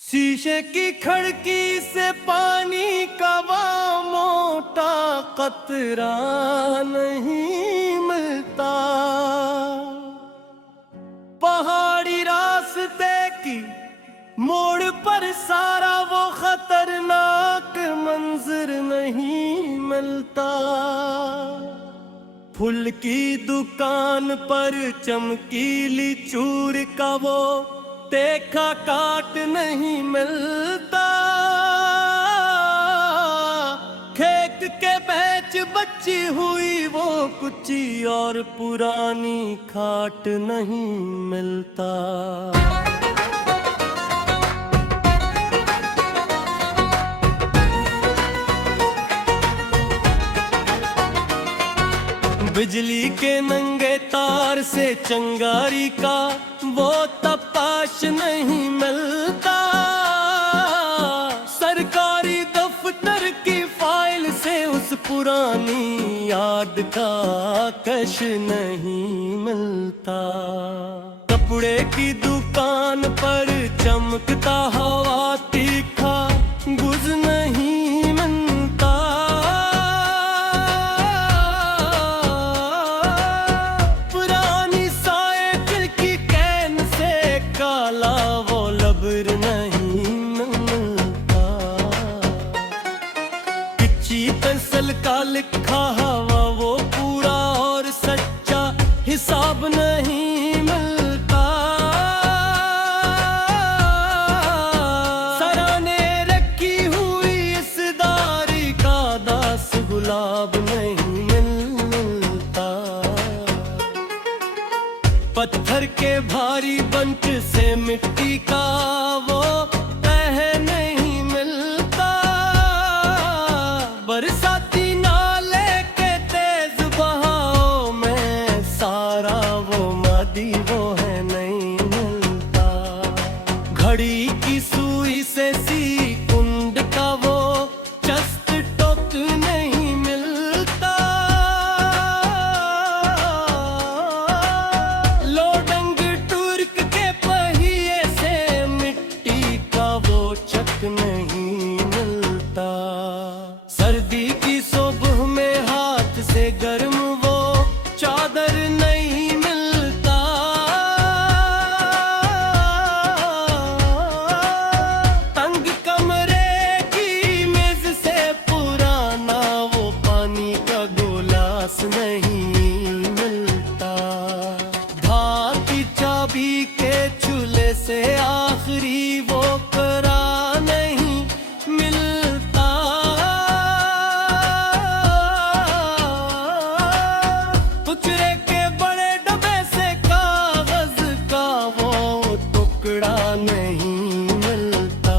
शीशे की खिड़की से पानी का वो मोटा कतरा नहीं मिलता। पहाड़ी रास्ते की मोड़ पर सारा वो खतरनाक मंजर नहीं मिलता। फूल की दुकान पर चमकीली चूर का वो देखा काट नहीं मिलता। खेत के बैच बची हुई वो कुची और पुरानी खाट नहीं मिलता। बिजली के नंगे तार से चंगारी का वो तपाश नहीं मिलता। सरकारी दफ्तर की फाइल से उस पुरानी याद का कश नहीं मिलता। कपड़े की दुकान पर चमकता हवा तीखा गुज नहीं मिलता। पेंसिल का लिखा हवा वो पूरा और सच्चा हिसाब नहीं मिलता। सराहने रखी हुई इस दारी का दास गुलाब नहीं मिलता। पत्थर के भारी बंच से मिट्टी का वो तह नहीं मिलता। बरसाती नाले के तेज बहाव में सारा वो मादी वो है नहीं मिलता। घड़ी की सुई से सी कुंड का वो चस्त टोक नहीं मिलता। लोडंग टुर्क के पहिए से मिट्टी का वो चक नहीं मिलता। सर्दी की सुबह में हाथ से गर्म वो चादर नहीं मिलता। तंग कमरे की मेज से पुराना वो पानी का गिलास नहीं मिलता। धाती चाबी के चूल्हे से आखिरी वो करा नहीं मिलता। कुचरे के बड़े डब्बे से कागज का वो टुकड़ा नहीं मिलता।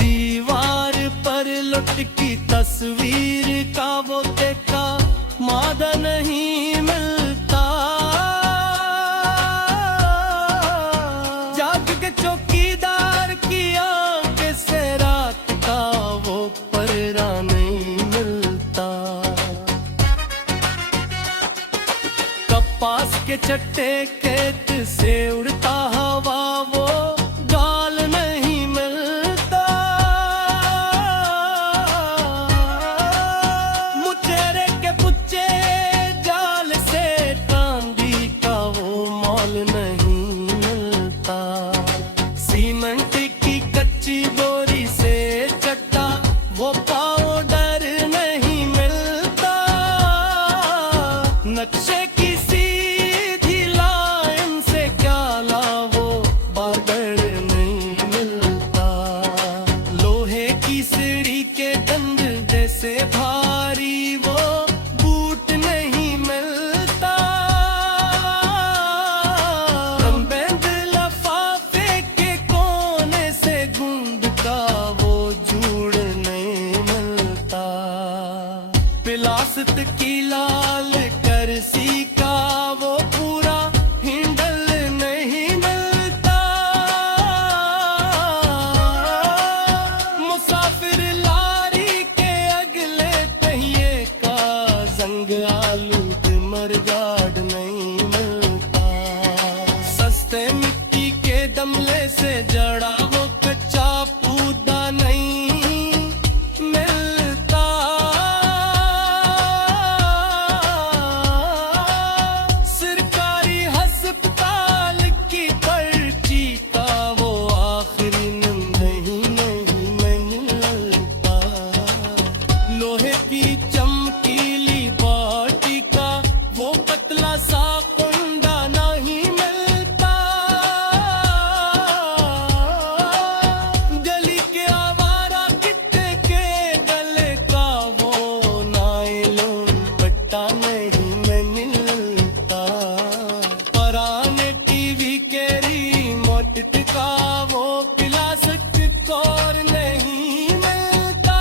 दीवार पर लटकी तस्वीर का वो देखा मादा नहीं मिलता। जाग के चौकीदार की आंख से रात का वो पहरा नहीं मिलता। कपास के चट्टे खेत से उड़ता हवा वो गाल नहीं मिलता। मुचेरे के पुच्चे जाल से चांदी का वो मॉल नहीं मिलता। सीमेंट की कच्ची बोरी से चट्टा वो पाउडर नहीं मिलता। नक्शे की सीधी लाइन से काला वो बादल नहीं मिलता। लोहे की सीढ़ी के दंड जैसे भारी वो बूट नहीं मिलता। रंबेंद लफाफे के कोने से गुंद का वो जूड़ नहीं मिलता। पिलासत की लाल करसी का वो पूरा हिंडल नहीं मिलता। मुसाफिर लारी के अगले पहिए का जंग आलूद मरजाड नहीं मिलता। सस्ते मिट्टी के दमले से जड़ा वो कच्चा और नहीं मिलता।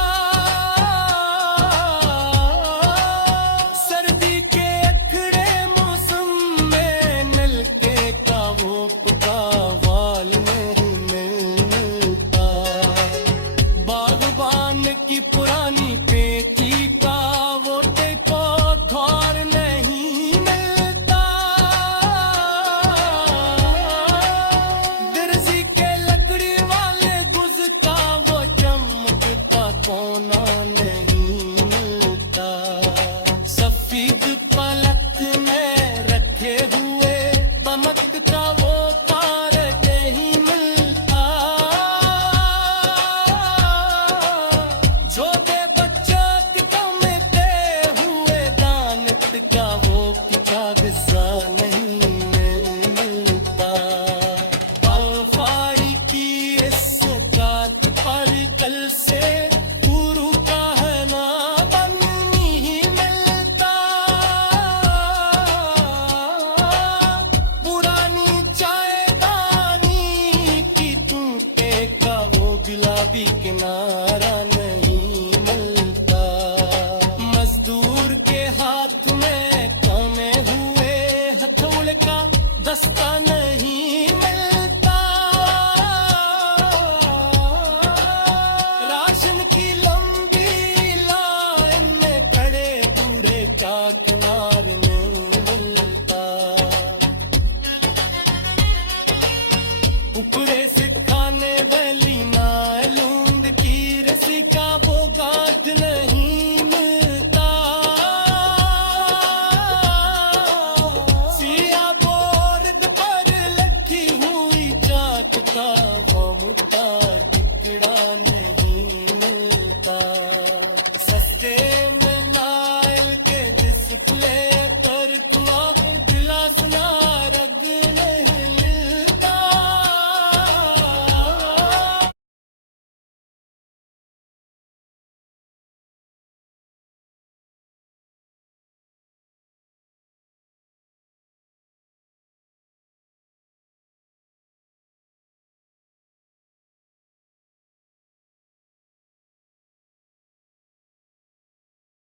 सर्दी के अखड़े मौसम में नलके का वो पुका वाल नहीं मिलता। बागबान की पुरानी पेटी का वो टेपो घर नहीं मिलता। दर्जी के लकड़ी वाले गुज का वो चमकता कोना नहीं मिलता। सफेद पलक में रखे हुए दमकता वो पार नहीं मिलता। छोटे बच्चों के कमते हुए दानत का वो पिता गुस्सा नहीं मिलता। अल्फाई की इस रात पर कल से गुरु का है ना बन नहीं मिलता। पुरानी चायदानी की टूटे का वो गुलाबी किनारा